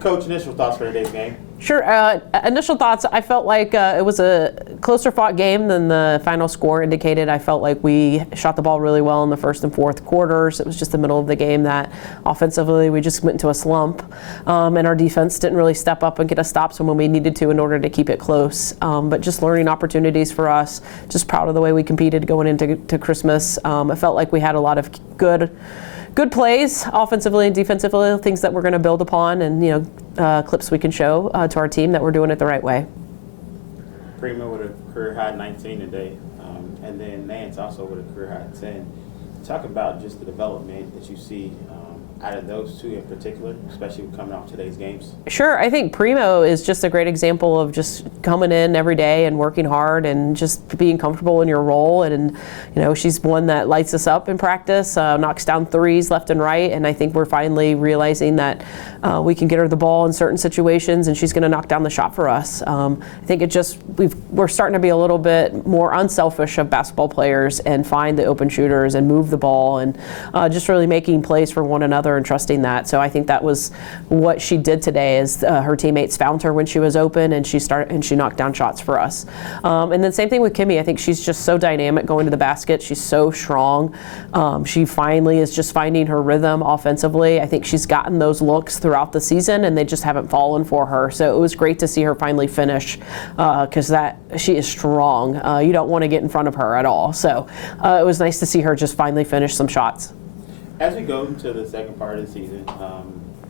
Coach, initial thoughts for today's game? Sure. Initial thoughts, I felt like it was a closer fought game than the final score indicated. I felt like we shot the ball really well in the first and fourth quarters. It was just the middle of the game that offensively we just went into a slump, and our defense didn't really step up and get us stops when we needed to in order to keep it close. But just learning opportunities for us, just proud of the way we competed going into Christmas. I felt like we had a lot of good plays offensively and defensively, things that we're going to build upon, and clips we can show to our team that we're doing it the right way. Primo with a career high 19 today, and then Nance also with a career high 10. Talk about just the development that you see out of those two in particular, especially coming off today's games. Sure. I think Primo is just a great example of just coming in every day and working hard and just being comfortable in your role. And, she's one that lights us up in practice, knocks down threes left and right. And I think we're finally realizing that we can get her the ball in certain situations and she's going to knock down the shot for us. I think we're starting to be a little bit more unselfish of basketball players and find the open shooters and move the ball and just really making plays for one another and trusting that. So I think that was what she did today. Is her teammates found her when she was open and she knocked down shots for us. And then same thing with Kimmy. I think she's just so dynamic going to the basket. She's so strong. She finally is just finding her rhythm offensively. I think she's gotten those looks throughout the season and they just haven't fallen for her. So it was great to see her finally finish because she is strong. You don't want to get in front of her at all. So it was nice to see her just finally finish some shots. As we go into the second part of the season,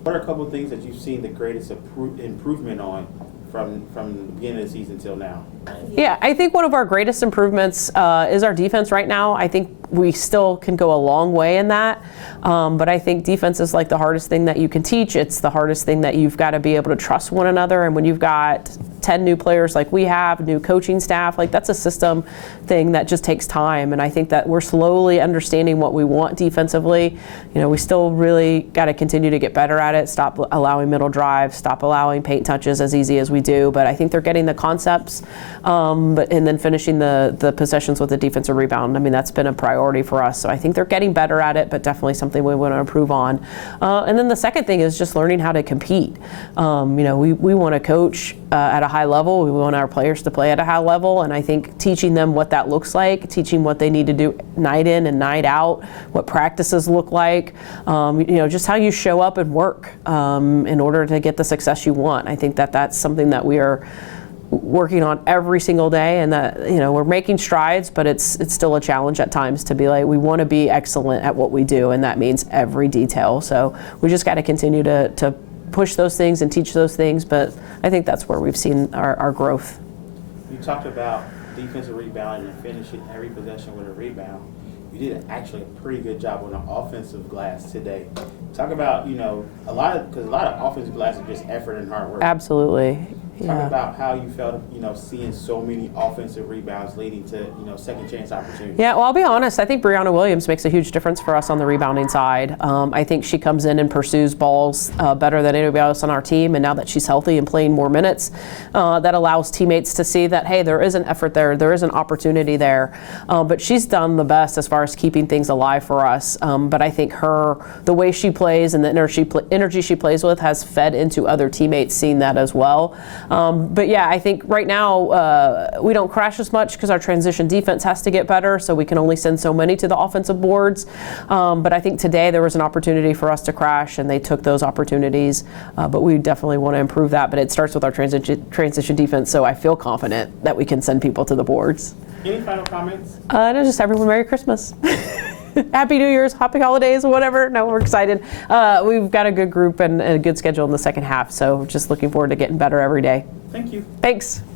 what are a couple of things that you've seen the greatest improvement on from the beginning of the season till now? Yeah, I think one of our greatest improvements is our defense right now. I think we still can go a long way in that, but I think defense is like the hardest thing that you can teach. It's the hardest thing that you've got to be able to trust one another, and when you've got 10 new players like we have, new coaching staff, like that's a system thing that just takes time. And I think that we're slowly understanding what we want defensively. We still really got to continue to get better at it, stop allowing middle drives, stop allowing paint touches as easy as we do. But I think they're getting the concepts, and then finishing the possessions with a defensive rebound. I mean, that's been a priority for us. So I think they're getting better at it, but definitely something we want to improve on. And then the second thing is just learning how to compete. We want to coach at a high level. We want our players to play at a high level, and I think teaching them what that looks like, teaching what they need to do night in and night out, what practices look like, just how you show up and work in order to get the success you want. I think that that's something that we are working on every single day, and that we're making strides, but it's still a challenge at times to be like, we want to be excellent at what we do, and that means every detail. So we just got to continue to push those things and teach those things, but I think that's where we've seen our growth. You talked about defensive rebounding and finishing every possession with a rebound. You did actually a pretty good job on the offensive glass today. Talk about, a lot of offensive glass is just effort and hard work. Absolutely. Talk about how you felt, seeing so many offensive rebounds leading to, second chance opportunities. Yeah, well, I'll be honest. I think Brianna Williams makes a huge difference for us on the rebounding side. I think she comes in and pursues balls better than anybody else on our team. And now that she's healthy and playing more minutes, that allows teammates to see that, hey, there is an effort there. There is an opportunity there. But she's done the best as far as keeping things alive for us. But I think the way she plays and the energy she plays with has fed into other teammates seeing that as well. But yeah, I think right now we don't crash as much because our transition defense has to get better, so we can only send so many to the offensive boards. But I think today there was an opportunity for us to crash, and they took those opportunities. But we definitely want to improve that. But it starts with our transition defense, so I feel confident that we can send people to the boards. Any final comments? No, just everyone Merry Christmas. Happy New Year's, happy holidays, whatever. No, we're excited. We've got a good group and a good schedule in the second half, so just looking forward to getting better every day. Thank you. Thanks.